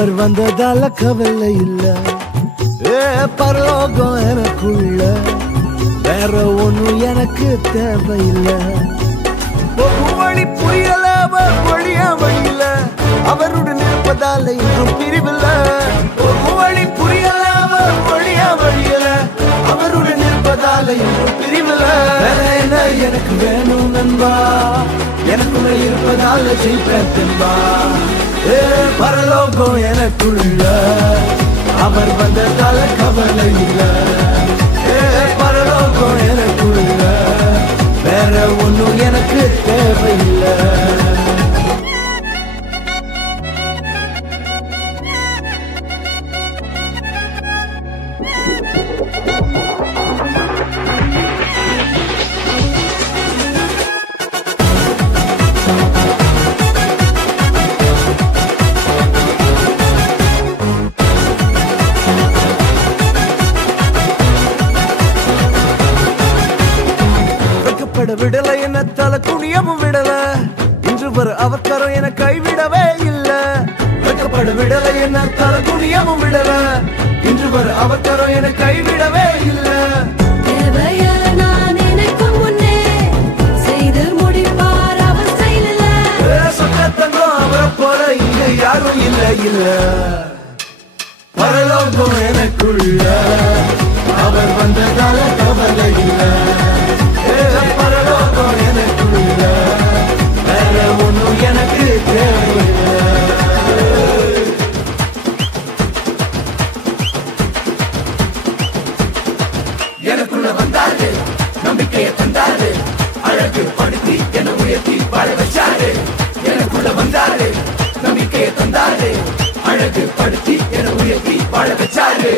அவர் வந்ததால கவலை இல்ல. பரலோகம் எனக்குள்ள வேற ஒண்ணும் எனக்கு தேவையில்லை. வழி புரியல வழியா வழியில அவருடன் இருப்பதால இன்றும் பிரிவில்ல. வழி புரியல வழியா வழியில அவருடன் இருப்பதால இன்றும் பிரிவில்ல. என்ன எனக்கு வேணும் நண்பா, எனக்குள்ள இருப்பதால ஜெயிப்பேன் தென்பா. பரலோகம் எனக்குள்ள அவர் வந்ததால கவலை இல்ல. பரலோகம் எனக்குள்ள வேற ஒண்ணும் எனக்கு தேவையில்லை. விடல என்ன தலை குனியமும் விடல, இன்று வர அவர் கரம் என கைவிடவே இல்ல. வெட்கப்பட விடல என்ன தலை குனியமும் விடல, இன்று வர அவர் கரம் என கைவிடவே இல்ல. சொக்கத்தங்கம் அவரை போல இங்க யாரும் இல்ல இல்ல. பரலோகம் எனக்குள்ள அவர் வந்ததால கவலை இல்ல. பரலோகம் எனக்குள்ள வேற ஒண்ணும் எனக்கு தேவையில்லை. எனக்குள்ள வந்தாரு, நம்பிக்கையை தந்தாரு, அழகு படுத்தி என உயர்த்தி வாழ வச்சாரு. எனக்குள்ள வந்தாரு, நம்பிக்கையை தந்தாரு, அழகு படுத்தி என உயர்த்தி வாழ வச்சாரு.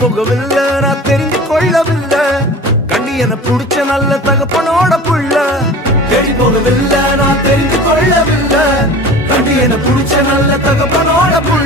போகவில்லை நான் தெரிந்து கொள்ளவில்லை, கண்டி என புடிச்ச நல்ல தகப்பனோட புள்ள. தேடி போகவில்லை நான் தெரிந்து கொள்ளவில்லை, கண்டி என புடிச்ச நல்ல தகப்பனோட புள்ள.